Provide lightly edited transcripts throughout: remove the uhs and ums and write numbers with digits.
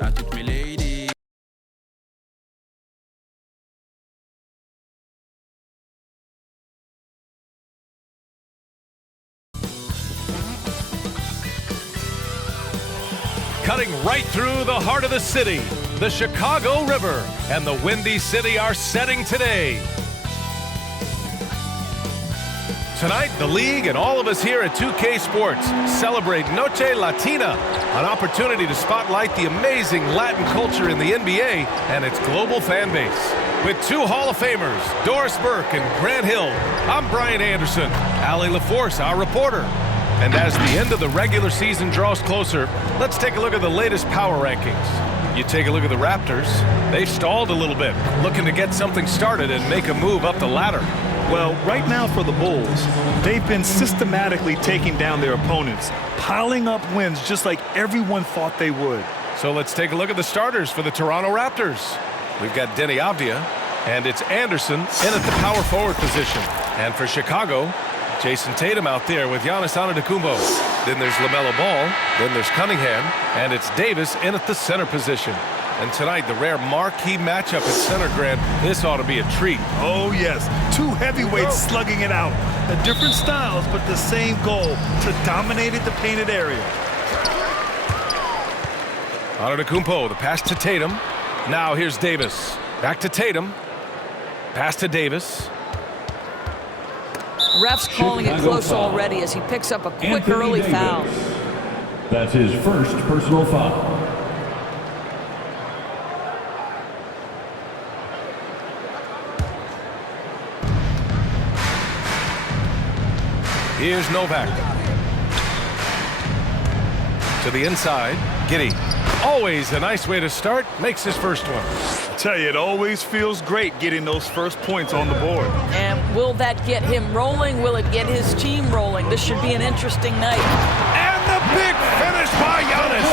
à toutes mes ladies. Cutting right through the heart of the city, the Chicago River and the Windy City are setting today. Tonight, the league and all of us here at 2K Sports celebrate Noche Latina, an opportunity to spotlight the amazing Latin culture in the NBA and its global fan base. With two Hall of Famers, Doris Burke and Grant Hill, I'm Brian Anderson, Allie LaForce, our reporter. And as the end of the regular season draws closer, let's take a look at the latest power rankings. You take a look at the Raptors. They've stalled a little bit, looking to get something started and make a move up the ladder. Well, right now for the Bulls, they've been systematically taking down their opponents, piling up wins just like everyone thought they would. So let's take a look at the starters for the Toronto Raptors. We've got Denny Avdia, and it's Anderson in at the power forward position. And for Chicago, Jason Tatum out there with Giannis Antetokounmpo. Then there's LaMelo Ball, then there's Cunningham, and it's Davis in at the center position. And tonight, the rare marquee matchup at center, Grant. This ought to be a treat. Oh, yes. Two heavyweights slugging it out. Different styles, but the same goal, to dominate the painted area. Antetokounmpo, the pass to Tatum. Now here's Davis. Back to Tatum. Pass to Davis. Ref's calling it close already as he picks up a quick early foul. That's his first personal foul. Here's Novak. To the inside, Giddey. Always a nice way to start, makes his first one. I tell you, it always feels great getting those first points on the board. And will that get him rolling? Will it get his team rolling? This should be an interesting night. And the big finish by Giannis.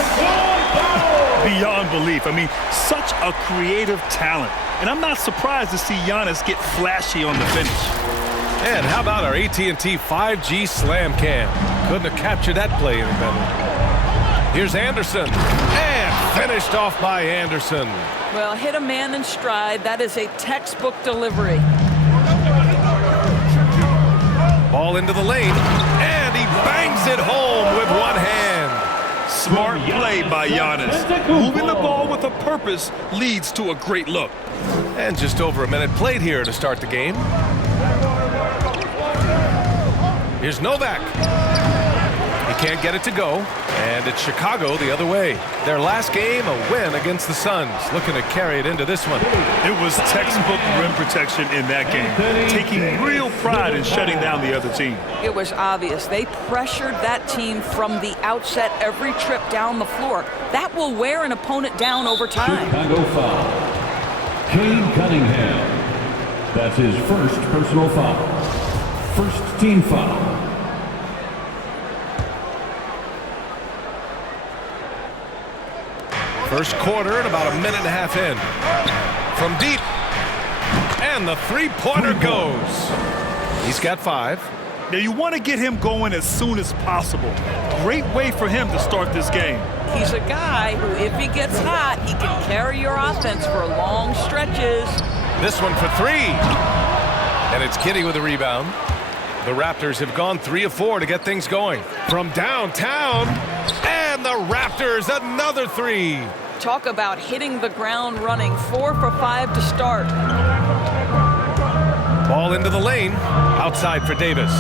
Beyond belief. I mean, such a creative talent. And I'm not surprised to see Giannis get flashy on the finish. And how about our AT&T 5G Slam Cam? Couldn't have captured that play any better. Here's Anderson. And finished off by Anderson. Well, hit a man in stride. That is a textbook delivery. Ball into the lane. And he bangs it home with one hand. Smart play by Giannis. Moving the ball with a purpose leads to a great look. And just over a minute played here to start the game. Here's Novak. He can't get it to go. And it's Chicago the other way. Their last game, a win against the Suns. Looking to carry it into this one. It was textbook rim protection in that game. Taking real pride in shutting down the other team. It was obvious. They pressured that team from the outset every trip down the floor. That will wear an opponent down over time. Chicago foul. Cade Cunningham. That's his first personal foul. First team foul. First quarter and about a minute and a half in. From deep. And the three-pointer goes. He's got 5. Now you want to get him going as soon as possible. Great way for him to start this game. He's a guy who, if he gets hot, he can carry your offense for long stretches. This one for 3. And it's Giddey with a rebound. The Raptors have gone 3 of 4 to get things going. From downtown, and the Raptors another 3. Talk about hitting the ground running. 4 for 5 to start. Ball into the lane, outside for Davis.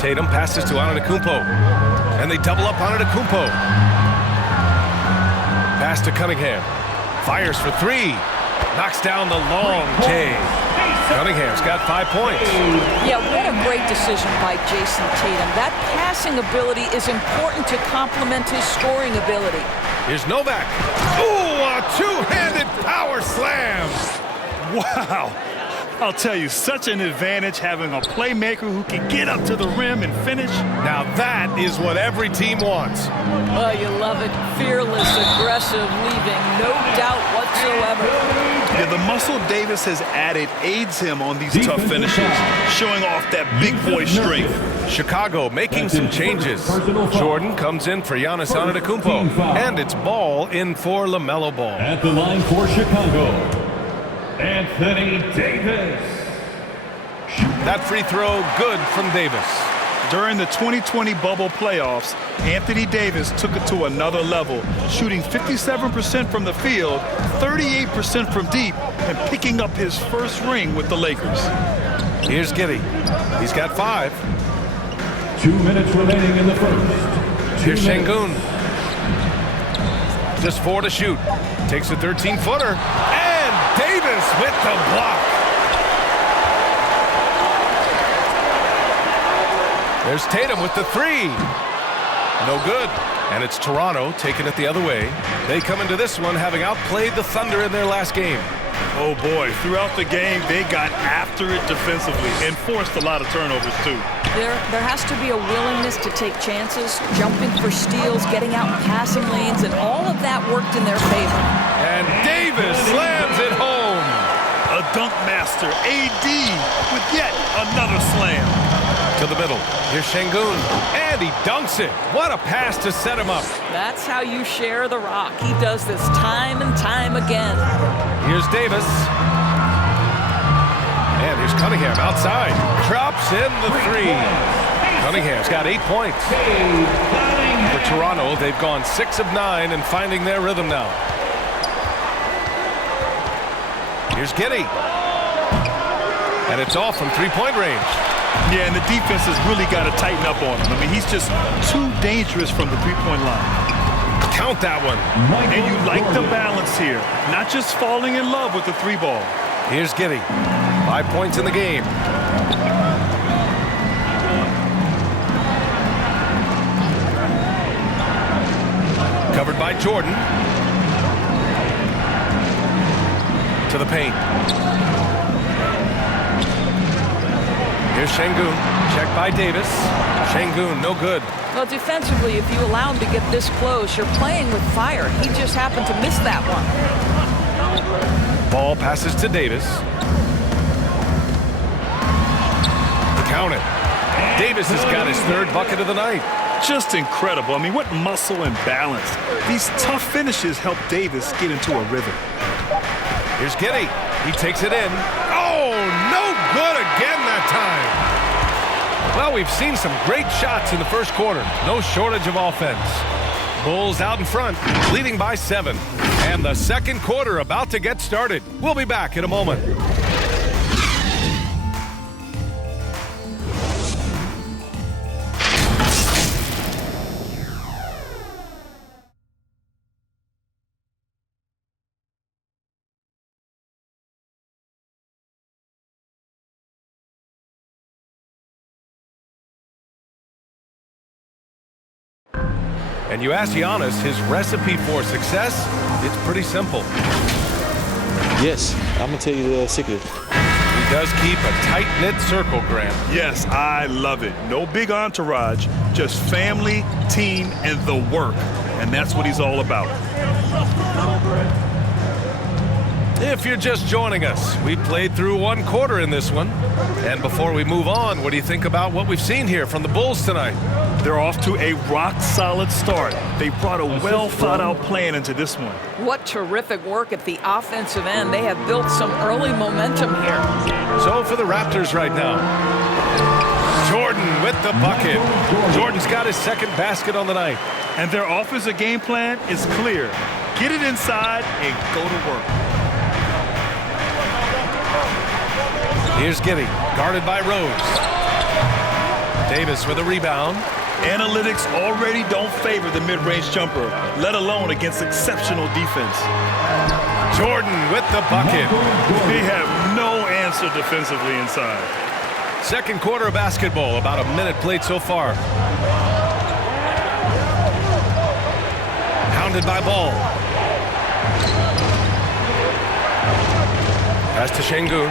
Tatum passes to Antetokounmpo, and they double up Antetokounmpo. Pass to Cunningham, fires for 3, knocks down the long J. Cunningham's got 5 points. Yeah, what a great decision by Jason Tatum. That passing ability is important to complement his scoring ability. Here's Novak. Ooh, a two-handed power slam. Wow. I'll tell you, such an advantage having a playmaker who can get up to the rim and finish. Now that is what every team wants. Oh, you love it. Fearless, aggressive, leaving no doubt whatsoever. Yeah, the muscle Davis has added aids him on these tough finishes, showing off that big boy strength. Chicago making some changes. Jordan comes in for Giannis Antetokounmpo, and it's ball in for LaMelo Ball. At the line for Chicago, Anthony Davis. That free throw good from Davis. During the 2020 bubble playoffs, Anthony Davis took it to another level, shooting 57% from the field, 38% from deep, and picking up his first ring with the Lakers. Here's Giddey. He's got 5. 2 minutes remaining in the first. Here's Şengün. Just 4 to shoot. Takes a 13-footer. And Davis with the block. There's Tatum with the 3. No good. And it's Toronto taking it the other way. They come into this one having outplayed the Thunder in their last game. Oh boy, throughout the game, they got after it defensively and forced a lot of turnovers too. There has to be a willingness to take chances, jumping for steals, getting out in passing lanes, and all of that worked in their favor. And Davis slams it home. A dunk master, AD, with yet another slam. To the middle. Here's Şengün. And he dunks it. What a pass to set him up. That's how you share the rock. He does this time and time again. Here's Davis. And here's Cunningham outside. Drops in the 3. Cunningham's got 8 points. For Toronto, they've gone 6 of 9 and finding their rhythm now. Here's Giddey. And it's off from 3-point range. Yeah, and the defense has really got to tighten up on him. I mean, he's just too dangerous from the three-point line. Count that one. And you like the balance here. Not just falling in love with the 3-ball. Here's Giddey. 5 points in the game. Covered by Jordan. To the paint. Here's Şengün. Checked by Davis. Şengün, no good. Well, defensively, if you allow him to get this close, you're playing with fire. He just happened to miss that one. Ball passes to Davis. Count it. Davis has got his 3rd bucket of the night. Just incredible. I mean, what muscle and balance. These tough finishes help Davis get into a rhythm. Here's Giddey. He takes it in. Oh, no good again that time. Well, we've seen some great shots in the first quarter. No shortage of offense. Bulls out in front, leading by 7. And the second quarter about to get started. We'll be back in a moment. And you ask Giannis his recipe for success, it's pretty simple. Yes, I'm going to tell you the secret. He does keep a tight-knit circle, Grant. Yes, I love it. No big entourage, just family, team, and the work. And that's what he's all about. If you're just joining us, we played through 1 quarter in this one. And before we move on, what do you think about what we've seen here from the Bulls tonight? They're off to a rock-solid start. They brought a well-thought-out plan into this one. What terrific work at the offensive end. They have built some early momentum here. So for the Raptors right now, Jordan with the bucket. Jordan's got his 2nd basket on the night. And their offensive game plan is clear. Get it inside and go to work. Here's Giddey, guarded by Rose. Davis with a rebound. Analytics already don't favor the mid-range jumper, let alone against exceptional defense. Jordan with the bucket. They have no answer defensively inside. Second quarter of basketball, about a minute played so far. Hounded by Ball. Pass to Şengün.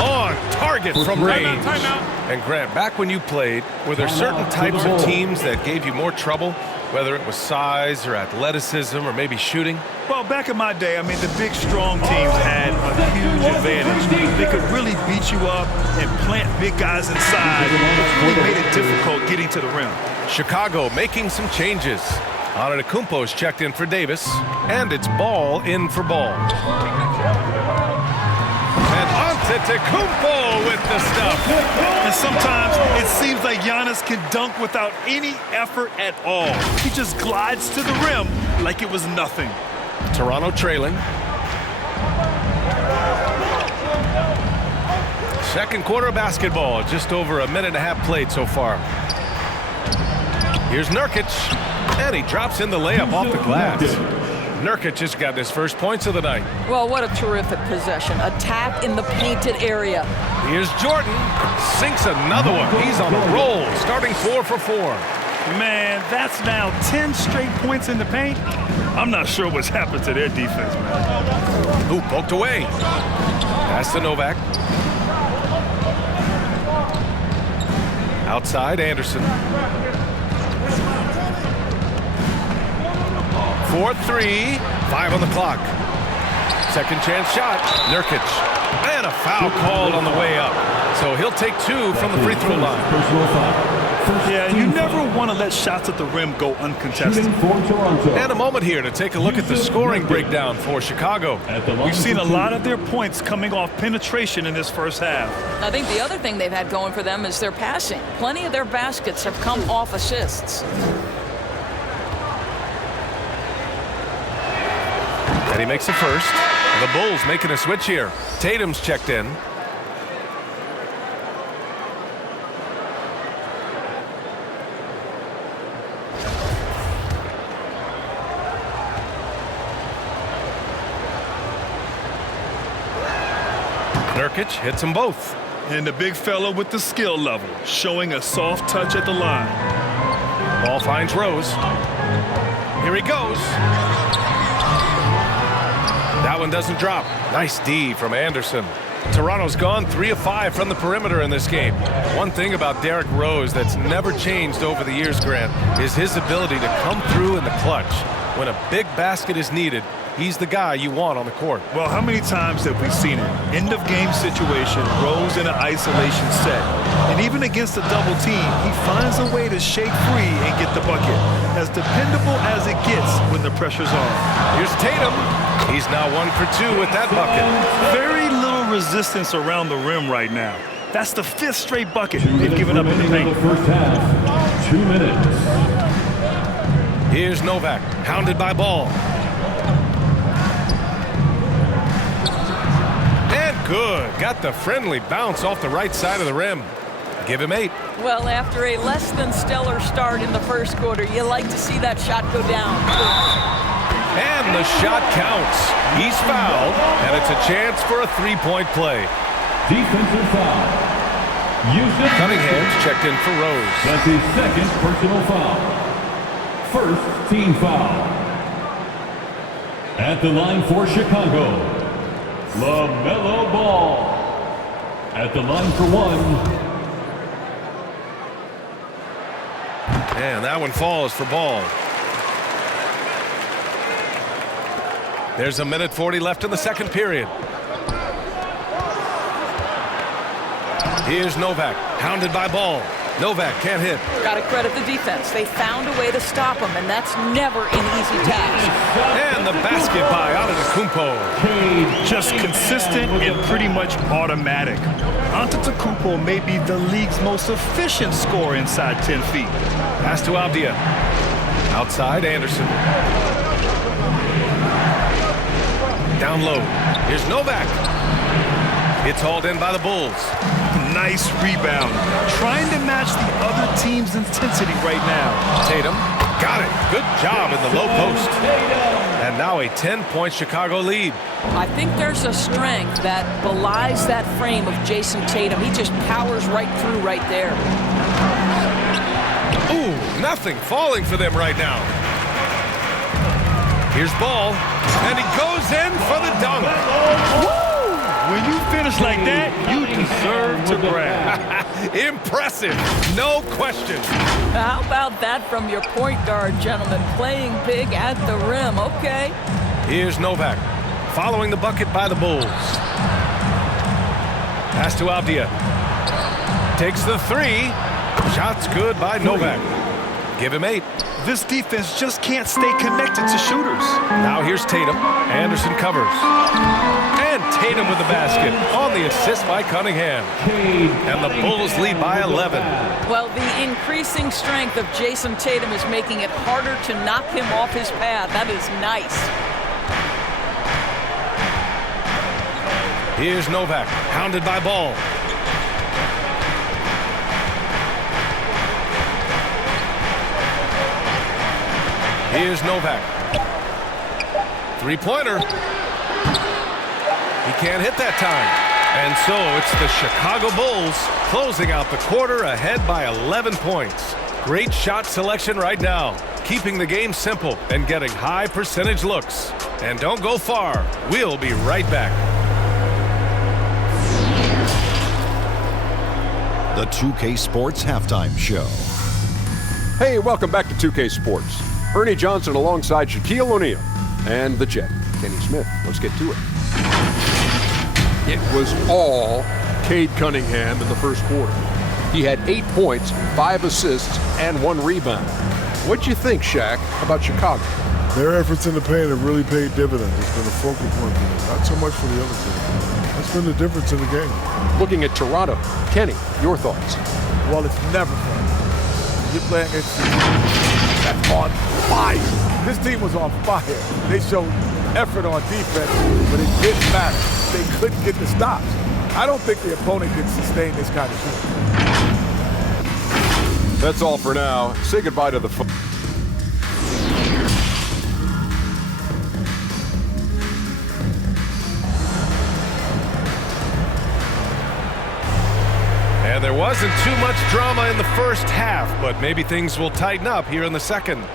On target from range. And Grant, back when you played, were there certain types of teams that gave you more trouble? whether it was size or athleticism or maybe shooting? Well, back in my day, I mean, the big, strong teams had a huge advantage. They could really beat you up and plant big guys inside, which really made it difficult getting to the rim. Chicago making some changes. Antetokounmpo's checked in for Davis, and it's Ball in for Ball. And Antetokounmpo with the stuff. And sometimes it seems like Giannis can dunk without any effort at all. He just glides to the rim like it was nothing. Toronto trailing. Second quarter of basketball, just over a minute and a half played so far. Here's Nurkic, and he drops in the layup off the glass. Nurkic just got his first points of the night. Well, what a terrific possession. Attack in the painted area. Here's Jordan, sinks another one. He's on a roll, starting 4 for 4. Man, that's now 10 straight points in the paint. I'm not sure what's happened to their defense, man. Ooh, poked away. Pass to Novak. Outside, Anderson. 4-3, 5 on the clock. Second chance shot, Nurkic. And a foul called on the way up. So he'll take 2 from the free throw line. Yeah, you never want to let shots at the rim go uncontested. And a moment here to take a look at the scoring breakdown for Chicago. We've seen a lot of their points coming off penetration in this first half. I think the other thing they've had going for them is their passing. Plenty of their baskets have come off assists. And he makes a first. The Bulls making a switch here. Tatum's checked in. Nurkic hits them both. And the big fella with the skill level, showing a soft touch at the line. Ball finds Rose. Here he goes. That one doesn't drop. Nice D from Anderson. Toronto's gone 3 of 5 from the perimeter in this game. One thing about Derrick Rose that's never changed over the years, Grant, is his ability to come through in the clutch. When a big basket is needed, he's the guy you want on the court. Well, how many times have we seen it? End of game situation, Rose in an isolation set. And even against a double team, he finds a way to shake free and get the bucket. As dependable as it gets when the pressure's on. Here's Tatum. He's now 1 for 2 with that bucket. Very little resistance around the rim right now. That's the 5th straight bucket they've given up in the paint. First half, 2 minutes. Here's Novak, hounded by Ball. And good. Got the friendly bounce off the right side of the rim. Give him 8. Well, after a less than stellar start in the first quarter, you like to see that shot go down. And the shot counts. He's fouled, and it's a chance for a 3-point play. Defensive foul. Cunningham's checked in for Rose. That's his second personal foul. First team foul. At the line for Chicago, LaMelo Ball. At the line for 1. And that one falls for Ball. There's a minute 40 left in the second period. Here's Novak, hounded by Ball. Novak can't hit. Got to credit the defense. They found a way to stop him, and that's never an easy task. And the basket by Antetokounmpo. Just consistent and pretty much automatic. Antetokounmpo may be the league's most efficient scorer inside 10 feet. Pass to Avdia. Outside, Anderson. Down low. Here's Novak. It's hauled in by the Bulls. Nice rebound. Trying to match the other team's intensity right now. Tatum got it. Good job in the low post. And now a 10-point Chicago lead. I think there's a strength that belies that frame of Jason Tatum. He just powers right through right there. Ooh, nothing falling for them right now. Here's Ball, and he goes in for the dunk. Woo! When you finish like that, you deserve to brag. Impressive, no question. How about that from your point guard, gentlemen? Playing big at the rim, okay. Here's Novak, following the bucket by the Bulls. Pass to Avdia. Takes the three. Shot's good by Novak. Give him 8. This defense just can't stay connected to shooters. Now here's Tatum. Anderson covers. And Tatum with the basket on the assist by Cunningham. And the Bulls lead by 11. Well, the increasing strength of Jason Tatum is making it harder to knock him off his path. That is nice. Here's Novak, hounded by Ball. Here's Novak. Three-pointer. He can't hit that time. And so it's the Chicago Bulls closing out the quarter ahead by 11 points. Great shot selection right now, keeping the game simple and getting high percentage looks. And don't go far. We'll be right back. The 2K Sports Halftime Show. Hey, welcome back to 2K Sports. Ernie Johnson alongside Shaquille O'Neal and the Jet, Kenny Smith. Let's get to it. It was all Cade Cunningham in the first quarter. He had 8 points, 5 assists, and 1 rebound. What'd you think, Shaq, about Chicago? Their efforts in the paint have really paid dividends. It's been a focal point for them, not so much for the other team. That's been the difference in the game. Looking at Toronto, Kenny, your thoughts? Well, it's never fun. You're playing against a team that's on fire. This team was on fire. They showed effort on defense, but it didn't matter. They couldn't get the stops. I don't think the opponent can sustain this kind of shooting. That's all for now. Say goodbye to the phone. And there wasn't too much drama in the first half, but maybe things will tighten up here in the second.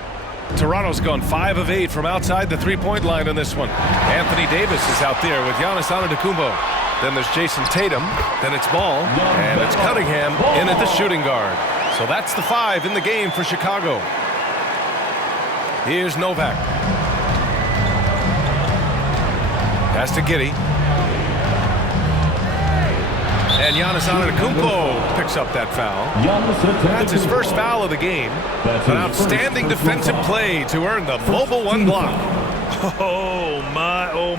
Toronto's gone 5 of 8 from outside the three-point line in this one. Anthony Davis is out there with Giannis Antetokounmpo. Then there's Jason Tatum. Then it's Ball. And it's Cunningham in at the shooting guard. So that's the 5 in the game for Chicago. Here's Novak. Pass to Giddey. And Giannis Antetokounmpo picks up that foul. That's his first foul of the game. An outstanding defensive play to earn the mobile 1 block. Oh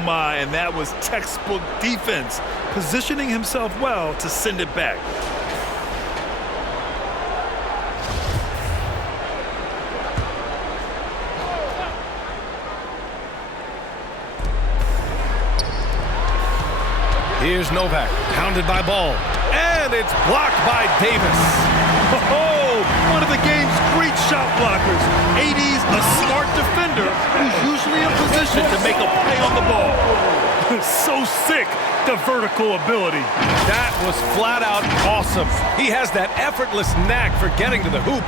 my, and that was textbook defense, positioning himself well to send it back. Here's Novak, hounded by Ball, and it's blocked by Davis. Oh, one of the game's great shot blockers. AD's a smart defender who's usually in position to make a play on the ball. So sick, the vertical ability. That was flat out awesome. He has that effortless knack for getting to the hoop.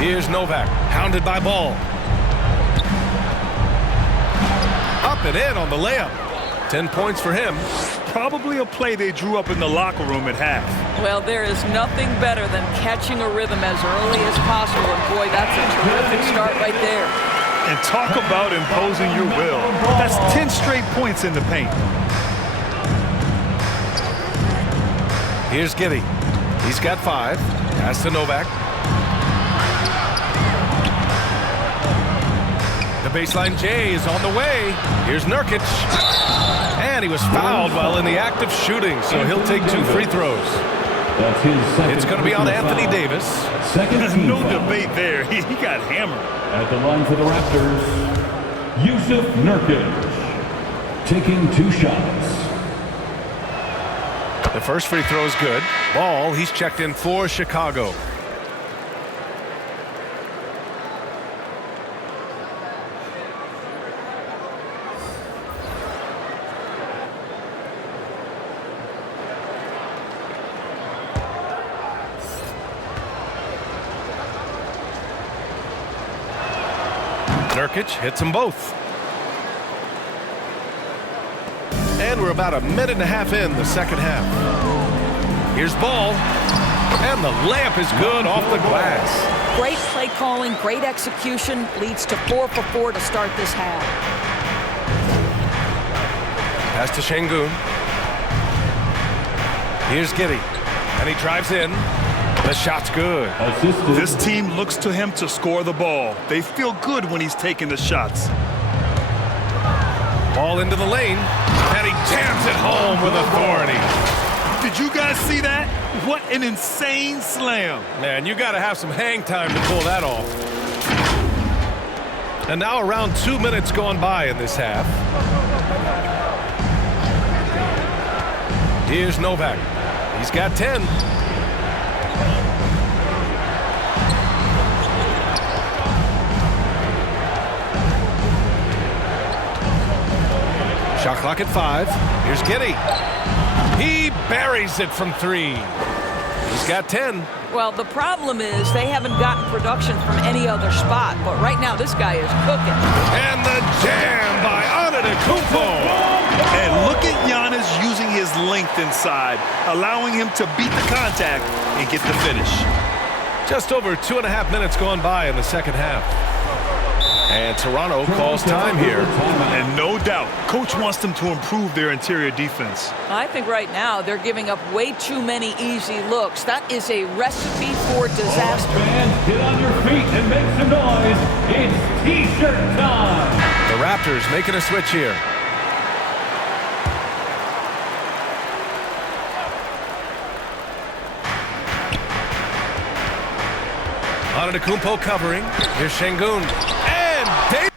Here's Novak, hounded by Ball. Up and in on the layup. 10 points for him. Probably a play they drew up in the locker room at half. Well, there is nothing better than catching a rhythm as early as possible. And boy, that's a terrific start right there. And talk about imposing your will. That's 10 straight points in the paint. Here's Giddey. He's got 5. Pass to Novak. The baseline J is on the way. Here's Nurkic. And he was fouled while in the act of shooting, so he'll take 2 free throws. That's his second. It's going to be on Anthony Davis. Second There's team no foul. debate there. He got hammered. At the line for the Raptors, Yusuf Nurkic, taking 2 shots. The first free throw is good. Ball, he's checked in for Chicago. Nurkic hits them both. we're about a minute and a half in the second half. Here's ball. And the layup is good off the glass. Great play calling, great execution, leads to 4 for 4 to start this half. Pass to Şengün. Here's Giddey. And he drives in. The shot's good. Assisted. This team looks to him to score the ball. They feel good when he's taking the shots. Ball into the lane. And he jams it home with authority. Did you guys see that? What an insane slam. Man, you got to have some hang time to pull that off. And now around 2 minutes gone by in this half. Here's Novak. He's got 10. Shot clock at 5. Here's Giddey. He buries it from 3. He's got 10. Well, the problem is they haven't gotten production from any other spot, but right now this guy is cooking. And the jam by Antetokounmpo. And look at Giannis using his length inside, allowing him to beat the contact and get the finish. Just over 2.5 minutes gone by in the second half. And Toronto calls time here. And no doubt, coach wants them to improve their interior defense. I think right now they're giving up way too many easy looks. That is a recipe for disaster. Fans, get on your feet and make some noise. It's T-shirt time. The Raptors making a switch here. Antetokounmpo covering. Here's Şengün. And Tate.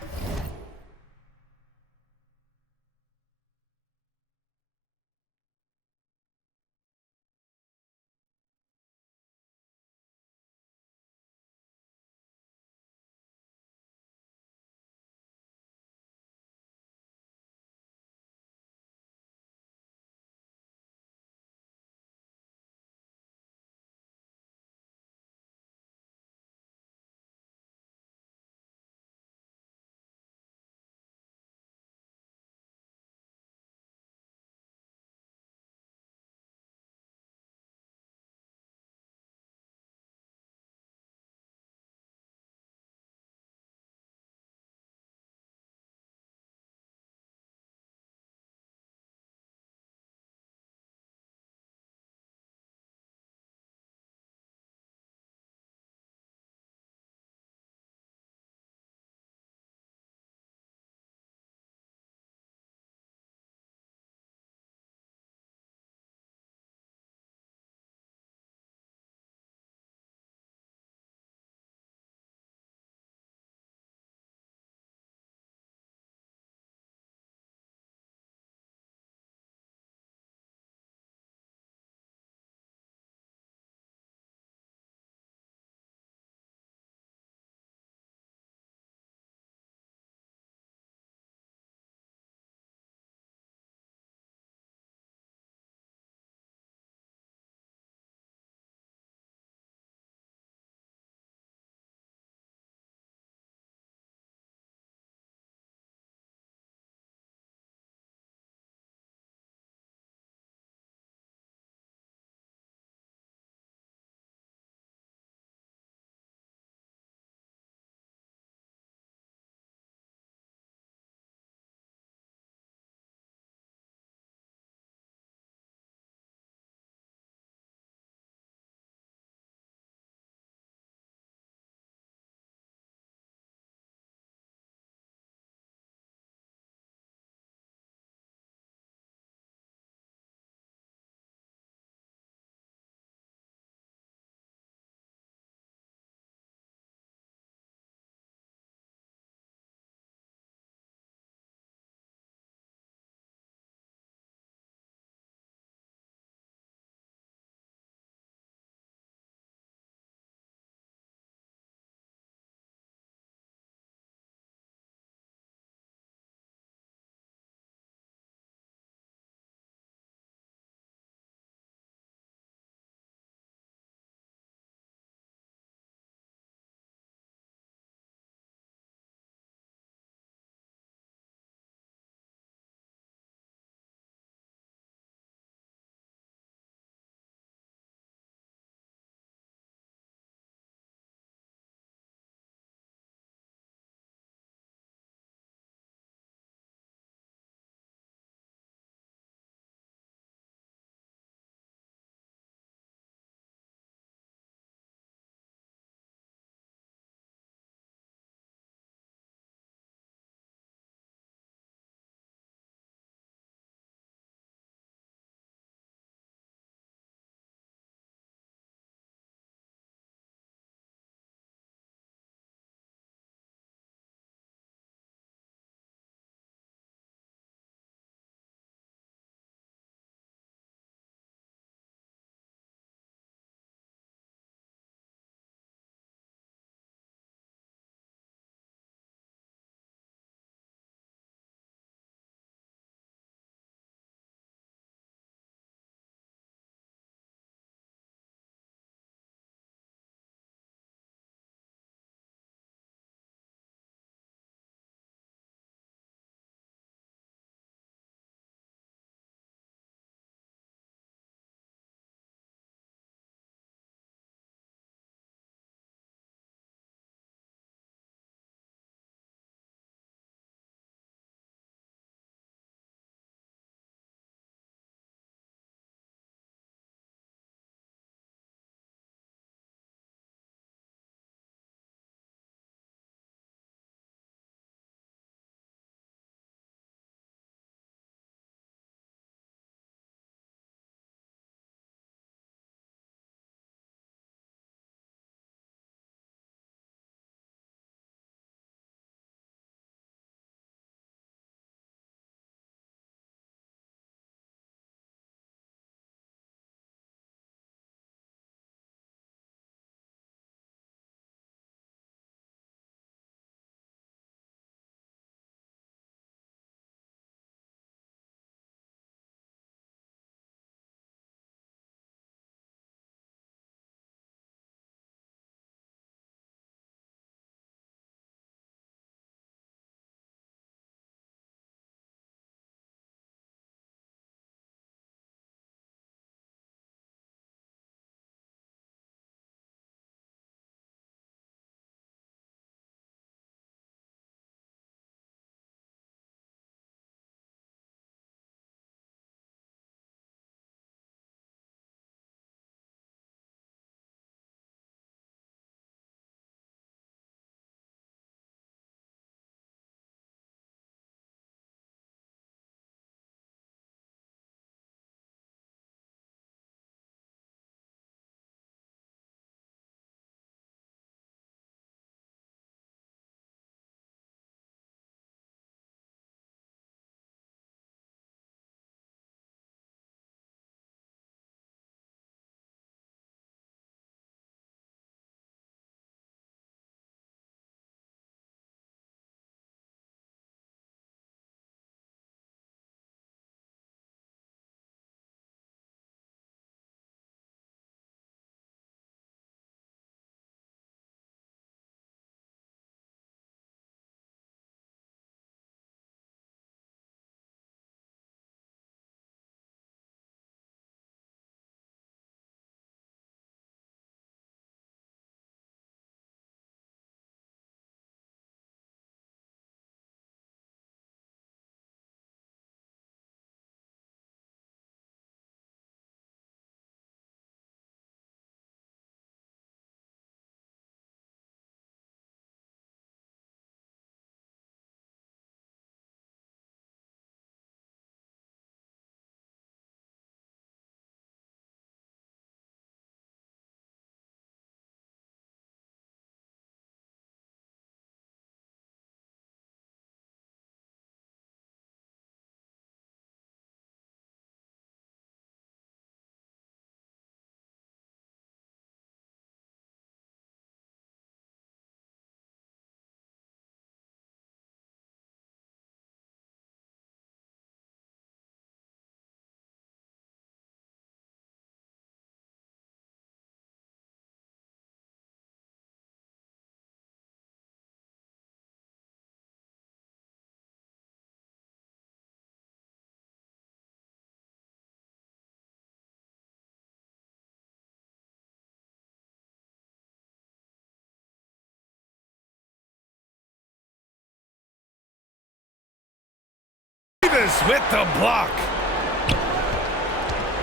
Davis with the block.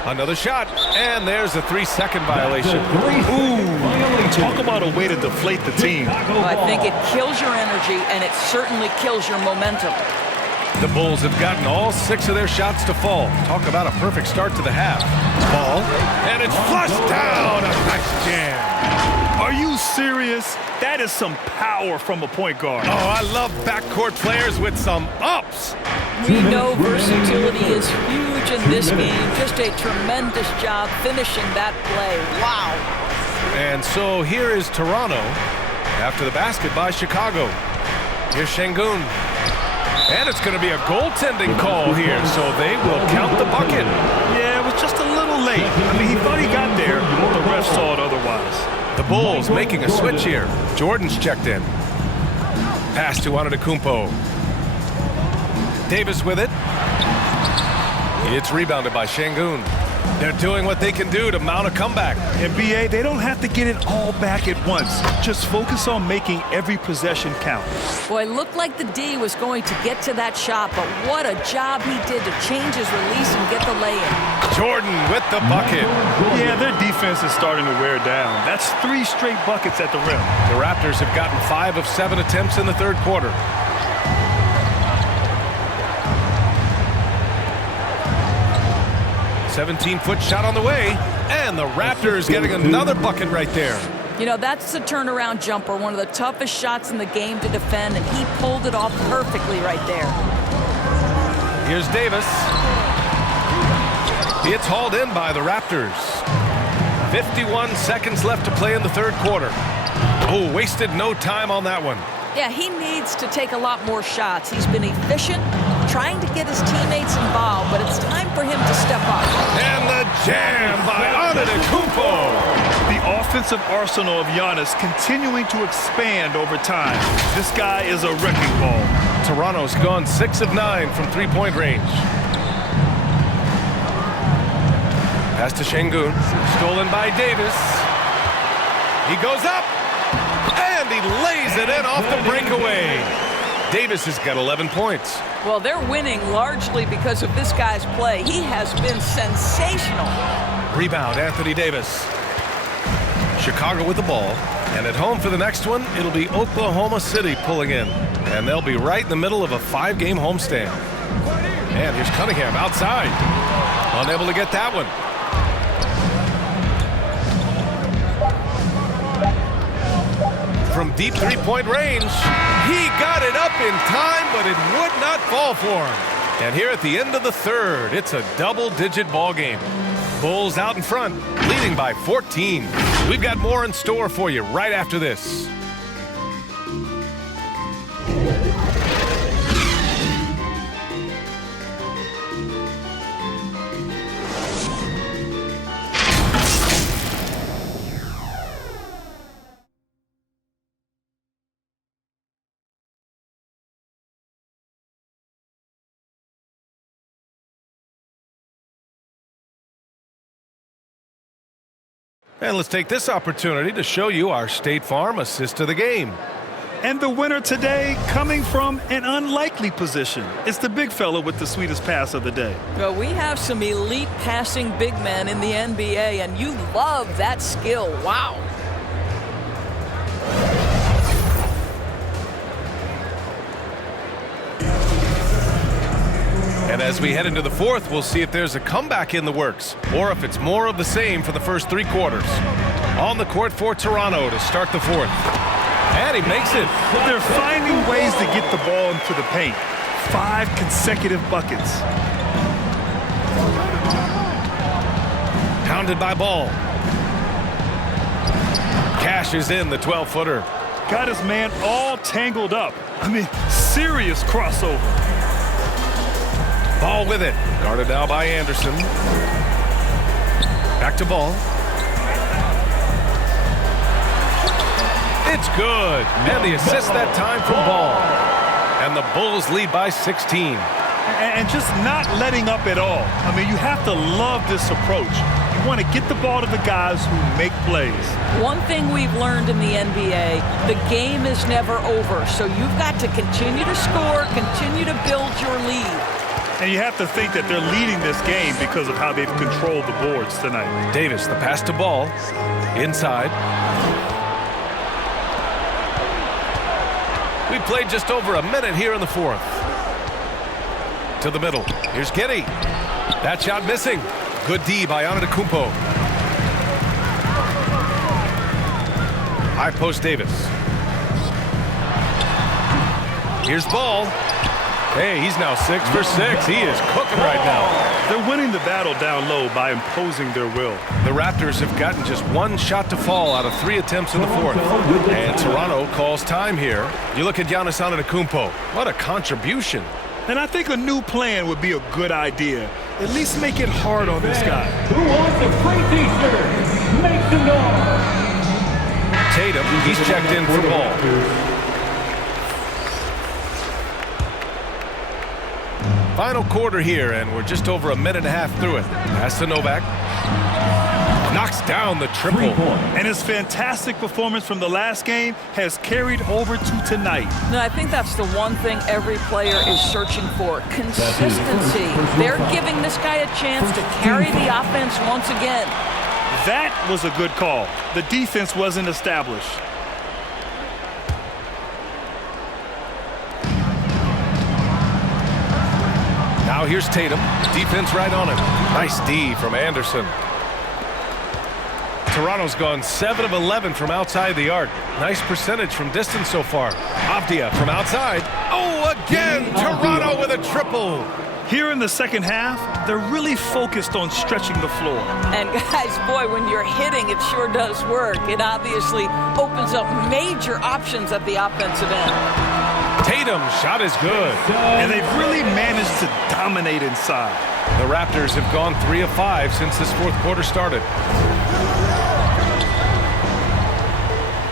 Another shot, and there's a 3-second violation. Ooh, talk about a way to deflate the team. Well, I think it kills your energy, and it certainly kills your momentum. The Bulls have gotten all 6 of their shots to fall. Talk about a perfect start to the half. Ball, and it's flushed down. A nice jam. Are you serious? That is some power from a point guard. Oh, I love backcourt players with some ups. We know versatility is huge in this game. Just a tremendous job finishing that play. Wow. And so here is Toronto after the basket by Chicago. Here's Şengün. And it's going to be a goaltending call here, so they will count the bucket. Yeah, it was just a little late. I mean, he thought he got there, but the ref saw it otherwise. The Bulls making a switch here. Jordan's checked in. Pass to Antetokounmpo. Davis with it. It's rebounded by Şengün. They're doing what they can do to mount a comeback. And BA, they don't have to get it all back at once. Just focus on making every possession count. Boy, it looked like the D was going to get to that shot, but what a job he did to change his release and get the lay-in. Jordan with the bucket. Yeah, their defense is starting to wear down. That's 3 straight buckets at the rim. The Raptors have gotten 5 of 7 attempts in the third quarter. 17-foot shot on the way, and the Raptors getting another bucket right there. You know, that's the turnaround jumper, one of the toughest shots in the game to defend, and he pulled it off perfectly right there. Here's Davis. It's hauled in by the Raptors. 51 seconds left to play in the third quarter. Oh, wasted no time on that one. Yeah, he needs to take a lot more shots. He's been efficient, trying to get his teammates involved, but it's time for him to step up. And the jam by Antetokounmpo. The offensive arsenal of Giannis continuing to expand over time. This guy is a wrecking ball. Toronto's gone 6 of 9 from three-point range. Pass to Şengün, stolen by Davis. He goes up, and he lays it in off the breakaway. Davis has got 11 points. Well, they're winning largely because of this guy's play. He has been sensational. Rebound, Anthony Davis. Chicago with the ball. And at home for the next one, it'll be Oklahoma City pulling in. And they'll be right in the middle of a 5-game homestand. And here's Cunningham outside. Unable to get that one. From deep three-point range, he got it up in time, but it would not fall for him. And here at the end of the third, it's a double-digit ball game. Bulls out in front, leading by 14. We've got more in store for you right after this. And let's take this opportunity to show you our State Farm assist of the game. And the winner today coming from an unlikely position. It's the big fella with the sweetest pass of the day. Well, we have some elite passing big men in the NBA, and you love that skill. Wow. And as we head into the fourth, we'll see if there's a comeback in the works or if it's more of the same for the first 3 quarters. On the court for Toronto to start the fourth. And he makes it. They're finding ways to get the ball into the paint. 5 consecutive buckets. Pounded by Ball. Cashes in the 12-footer. Got his man all tangled up. I mean, serious crossover. Ball with it. Guarded now by Anderson. Back to Ball. It's good. And the assist that time from Ball. And the Bulls lead by 16. And just not letting up at all. I mean, you have to love this approach. You want to get the ball to the guys who make plays. One thing we've learned in the NBA, the game is never over. So you've got to continue to score, continue to build your lead. And you have to think that they're leading this game because of how they've controlled the boards tonight. Davis, the pass to Ball. Inside. We played just over a minute here in the fourth. To the middle. Here's Giddey. That shot missing. Good D by Antetokounmpo. High post Davis. Here's Ball. Hey, he's now 6 for 6. He is cooking right now. They're winning the battle down low by imposing their will. The Raptors have gotten just one shot to fall out of 3 attempts in the fourth. And Toronto calls time here. You look at Giannis Antetokounmpo. What a contribution. And I think a new plan would be a good idea. At least make it hard on this guy. Who wants a free t-shirt? Make some noise. Tatum, he's checked in for Ball. Final quarter here, and we're just over a minute and a half through it. Pass to Novak. Knocks down the triple. And his fantastic performance from the last game has carried over to tonight. No, I think that's the one thing every player is searching for. Consistency. They're giving this guy a chance to carry the offense once again. That was a good call. The defense wasn't established. Now here's Tatum. Defense right on him. Nice D from Anderson. Toronto's gone 7 of 11 from outside the arc. Nice percentage from distance so far. Avdia from outside. Oh, again, Toronto with a triple. Here in the second half, they're really focused on stretching the floor. And guys, boy, when you're hitting, it sure does work. It obviously opens up major options at the offensive end. Tatum, shot is good. And they've really managed to dominate inside. The Raptors have gone 3 of 5 since this fourth quarter started.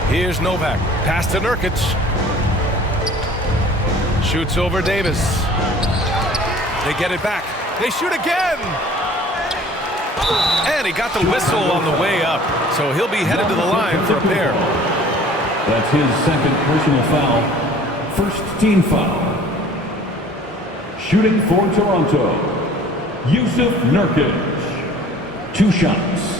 Here's Novak. Pass to Nurkic. Shoots over Davis. They get it back. They shoot again. And he got the whistle on the way up. So he'll be headed to the line for a pair. That's his second personal foul. First team foul. Shooting for Toronto, Yusuf Nurkic. 2 shots.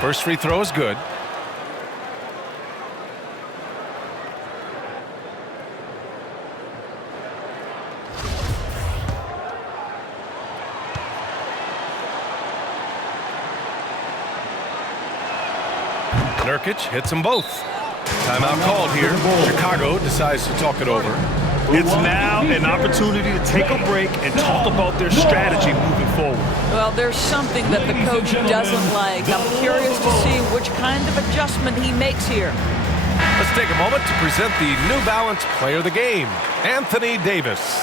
First free throw is good. Nurkic hits them both. Timeout called here. Chicago decides to talk it over. It's now an opportunity to take a break and talk about their strategy moving forward. Well, there's something that the coach doesn't like. I'm curious to see which kind of adjustment he makes here. Let's take a moment to present the New Balance Player of the Game, Anthony Davis.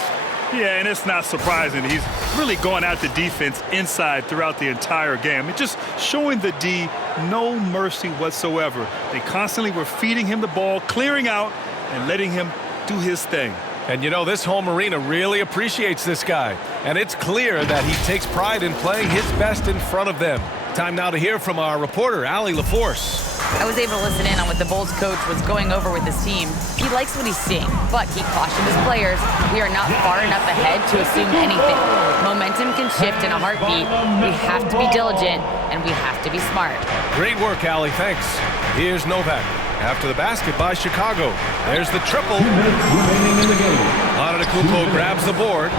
Yeah, and it's not surprising. He's really going out the defense inside throughout the entire game. It's just showing the D no mercy whatsoever. They constantly were feeding him the ball, clearing out, and letting him do his thing. And you know, this home arena really appreciates this guy. And it's clear that he takes pride in playing his best in front of them. Time now to hear from our reporter, Allie LaForce. I was able to listen in on what the Bulls coach was going over with his team. He likes what he's seeing, but he cautioned his players, we are not far enough ahead to assume anything. Momentum can shift in a heartbeat. We have to be diligent, and we have to be smart. Great work, Allie. Thanks. Here's Novak. After the basket by Chicago. There's the triple. 2 minutes remaining in the game. Antetokounmpo grabs the board.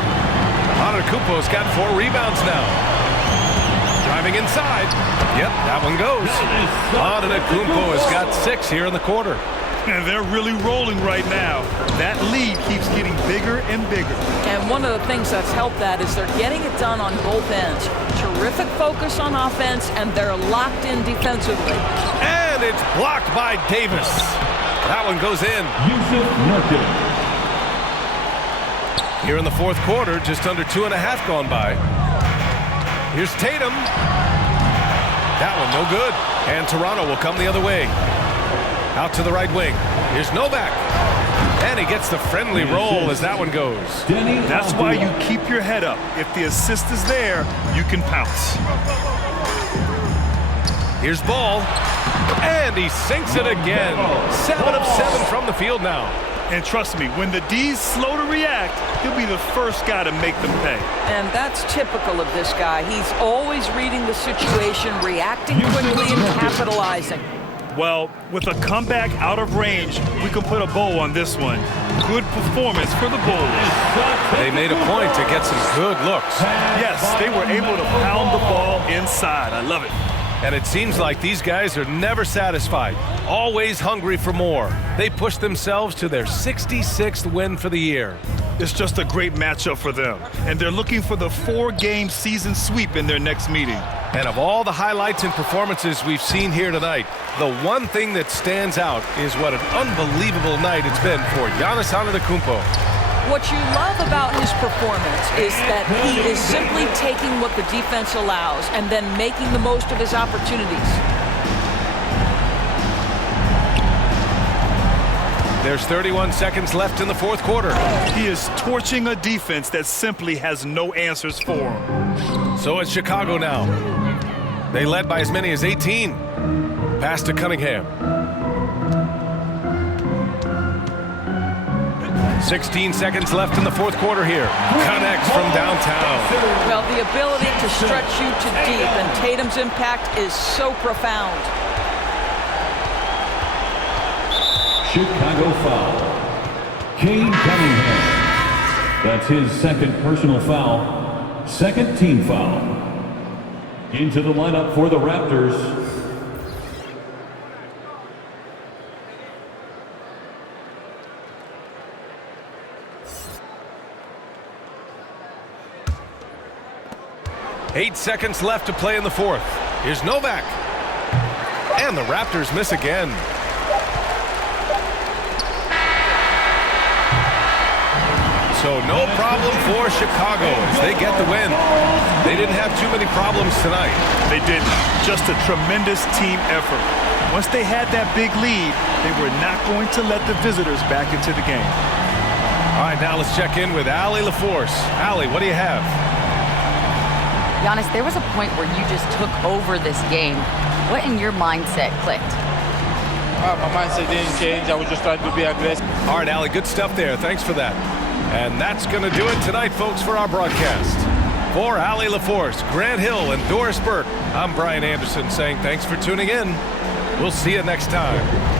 Antetokounmpo's got 4 rebounds now. Driving inside. Yep, that one goes. Antetokounmpo has got 6 here in the quarter. And they're really rolling right now. That lead keeps getting bigger and bigger. And one of the things that's helped that is they're getting it done on both ends. Terrific focus on offense, and they're locked in defensively. And it's blocked by Davis. That one goes in. Yusuf Nurkic. Here in the fourth quarter, just under 2.5 gone by. Here's Tatum. That one no good. And Toronto will come the other way. Out to the right wing. Here's Novak. And he gets the friendly roll as that one goes. That's why you keep your head up. If the assist is there, you can pounce. Here's ball. And he sinks it again. 7 of 7 from the field now. And trust me, when the D's slow to react, he'll be the first guy to make them pay. And that's typical of this guy. He's always reading the situation, reacting quickly, and capitalizing. Well, with a comeback out of range, we can put a bow on this one. Good performance for the Bulls. They made a point to get some good looks. Yes, they were able to pound the ball inside. I love it. And it seems like these guys are never satisfied, always hungry for more. They push themselves to their 66th win for the year. It's just a great matchup for them, and they're looking for the 4-game season sweep in their next meeting. And of all the highlights and performances we've seen here tonight, the one thing that stands out is what an unbelievable night it's been for Giannis Antetokounmpo. What you love about his performance is that he is simply taking what the defense allows and then making the most of his opportunities. There's 31 seconds left in the fourth quarter. He is torching a defense that simply has no answers for him. So it's Chicago now. They led by as many as 18. Pass to Cunningham. 16 seconds left in the fourth quarter here. Connects from downtown. Well, the ability to stretch you to deep, and Tatum's impact is so profound. Chicago foul. Cade Cunningham. That's his second personal foul. Second team foul. Into the lineup for the Raptors. Eight seconds left to play in the fourth. Here's Novak. And the Raptors miss again. So no problem for Chicago as they get the win. They didn't have too many problems tonight. They didn't. Just a tremendous team effort. Once they had that big lead, they were not going to let the visitors back into the game. All right, now let's check in with Allie LaForce. Allie, what do you have? Giannis, there was a point where you just took over this game. What in your mindset clicked? My mindset didn't change. I was just trying to be aggressive. All right, Allie, good stuff there. Thanks for that. And that's going to do it tonight, folks, for our broadcast. For Allie LaForce, Grant Hill, and Doris Burke, I'm Brian Anderson saying thanks for tuning in. We'll see you next time.